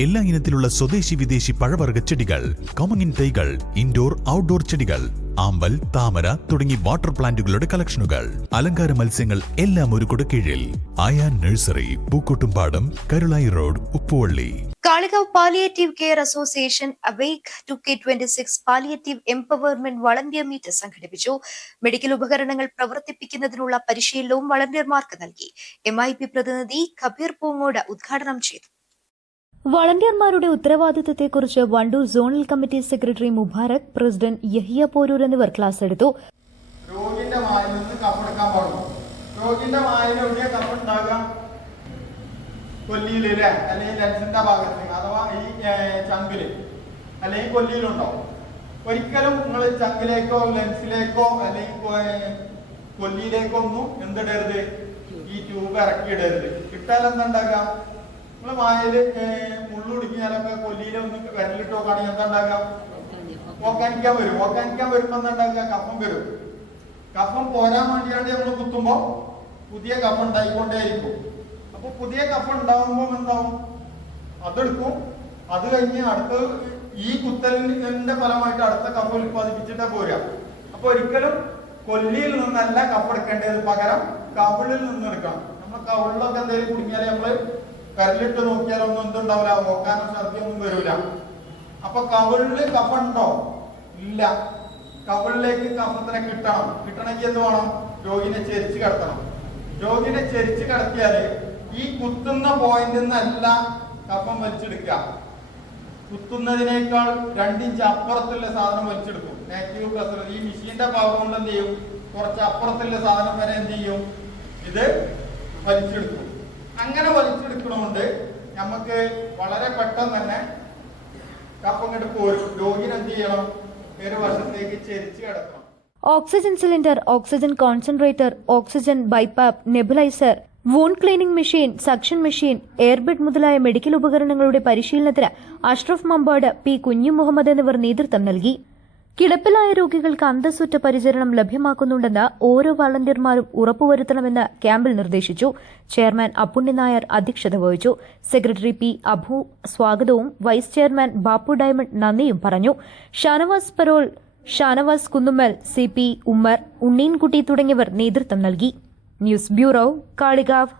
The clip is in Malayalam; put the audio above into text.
എല്ലാ ഇനത്തിലുള്ള സ്വദേശി വിദേശി പഴവർഗ്ഗ ചെടികൾ, കമുങ്ങിൻ തൈകൾ, ഇൻഡോർ ഔട്ട്ഡോർ ചെടികൾ, ആമ്പൽ, താമര തുടങ്ങി വാട്ടർ പ്ലാന്റുകളുടെ കളക്ഷനുകൾ, അലങ്കാര മത്സ്യങ്ങൾ എല്ലാം ഒരു കുടക്കീഴിൽ. Ayaan nursery, Pookkottumpadam, Karulai road, Uppuvalli. Kalikavu palliative care association awake 2K26 palliative empowerment volunteer meet സംഘടിപ്പിച്ചു. മെഡിക്കൽ ഉപകരണങ്ങൾ പ്രവർത്തിപ്പിക്കുന്നതിനുള്ള പരിശീലനവും വളണ്ടിയർമാർക്ക് നൽകി. MIP പ്രതിനിധി കബീർ പൂങ്ങോട് ഉദ്ഘാടനം ചെയ്തു. വളണ്ടിയർമാരുടെ ഉത്തരവാദിത്തത്തെക്കുറിച്ച് Wandoor zonal committee secretary Mubarak, president Yahiya Poroor എന്നിവർ ക്ലാസ് എടുത്തു. രോഗിന്റെ വായിൽ നിന്ന് കപ്പെടുക്കാൻ പാടുള്ളൂ. രോഗിന്റെ വായിൽ എവിടെയാ കപ്പുണ്ടാകാം? കൊല്ലിയില്, അല്ലെങ്കിൽ ലെൻസിന്റെ ഭാഗത്ത്, അഥവാ ഈ ചങ്കില് അല്ലെങ്കിൽ കൊല്ലിയിലുണ്ടാവും. ഒരിക്കലും നിങ്ങൾ ചങ്കിലേക്കോ ലെൻസിലേക്കോ അല്ലെങ്കിൽ കൊല്ലിയിലേക്കോ ഒന്നും എന്തിടരുത്, ഈ ട്യൂബ് ഇറക്കിയിടരുത്. ഇട്ടാൽ എന്തുണ്ടാകാം? നമ്മള് വായില് മുള്ളുടിക്കാനൊക്കെ കൊല്ലിയിലൊന്ന് വിരലിട്ട് നോക്കുകയാണെങ്കിൽ എന്താ ഉണ്ടാകാം? ഓക്കാനിക്കാൻ വരും. ഓക്കാനിക്കാൻ വരുമ്പോ എന്താ ഉണ്ടാക്കുക? കഫം വരും. കഫം പോരാൻ വേണ്ടിയാണ് നമ്മൾ കുത്തുമ്പോ പുതിയ കഫം ഉണ്ടായിക്കൊണ്ടേയിരിക്കും. അപ്പൊ പുതിയ കഫം ഉണ്ടാവുമ്പോ എന്താവും? അതെടുക്കും. അത് കഴിഞ്ഞ് അടുത്ത ഈ കുത്തലിന്റെ ഫലമായിട്ട് അടുത്ത കഫം ഉത്പാദിപ്പിച്ചിട്ടേ പോരാ. അപ്പൊ ഒരിക്കലും കൊല്ലിയിൽ നിന്നല്ല കഫ് എടുക്കേണ്ടത്, പകരം കവിളിൽ നിന്ന് എടുക്കണം. നമ്മളെ കവിളിലൊക്കെ എന്തെങ്കിലും കുടുങ്ങിയാൽ നമ്മള് കരലിട്ട് നോക്കിയാലൊന്നും എന്തുണ്ടാവില്ല, ഓക്കാനോ ഛർദിയൊന്നും വരില്ല. അപ്പൊ കവിളില് കഫുണ്ടോ? ഇല്ല. കവിളിലേക്ക് കഫത്തിനെ കിട്ടണമെങ്കിൽ എന്ത് വേണം? രോഗിനെ ചെരിച്ച് കിടത്തണം. രോഗിനെ ചെരിച്ച് കിടത്തിയാല് ഈ കുത്തുന്ന പോയിന്റിൽ നിന്നല്ല കഫം വലിച്ചെടുക്കുക. കുത്തുന്നതിനേക്കാൾ 2 ഇഞ്ച് അപ്പുറത്തുള്ള സാധനം വലിച്ചെടുക്കും. നെഗറ്റീവ് പ്രഷർ ഈ മെഷീന്റെ ഭാഗം കൊണ്ട് എന്ത് ചെയ്യും? കുറച്ച് അപ്പുറത്തുള്ള സാധനം വരെ എന്ത് ചെയ്യും? ഇത് വലിച്ചെടുക്കും. അങ്ങനെ വലിച്ചെടുക്കണോണ്ട് നമുക്ക് വളരെ പെട്ടെന്ന് തന്നെ കഫം ഇങ്ങോട്ട് പോരും. രോഗിനെ എന്ത് ചെയ്യണം? ഒരു വശത്തേക്ക് ചെരിച്ച് കിടക്കണം. Oxygen cylinder, oxygen concentrator, oxygen BiPAP, nebuliser, wound cleaning machine, suction machine, airbed മുതലായ മെഡിക്കൽ ഉപകരണങ്ങളുടെ പരിശീലനത്തിന് അഷ്റഫ് മമ്പാട്, P. കുഞ്ഞു മുഹമ്മദ് എന്നിവർ നേതൃത്വം നൽകി. കിടപ്പിലായ രോഗികൾക്ക് അന്തസ്സുറ്റ പരിചരണം ലഭ്യമാക്കുന്നുണ്ടെന്ന് ഓരോ വളണ്ടിയർമാരും ഉറപ്പുവരുത്തണമെന്ന് ക്യാമ്പിൽ നിർദ്ദേശിച്ചു. ചെയർമാൻ അപ്പുണ്ണി നായർ അധ്യക്ഷത വഹിച്ചു. Secretary P. അബു സ്വാഗതവും വൈസ് ചെയർമാൻ ബാപ്പു ഡയമണ്ട് നന്ദിയും പറഞ്ഞു. ഷാനവാസ് പരോൾ, ഷാനവാസ് കുന്നുമ്മൽ, CP ഉമ്മർ, ഉണ്ണീൻകുട്ടി തുടങ്ങിയവർ നേതൃത്വം നൽകി. News bureau, Kalikavu.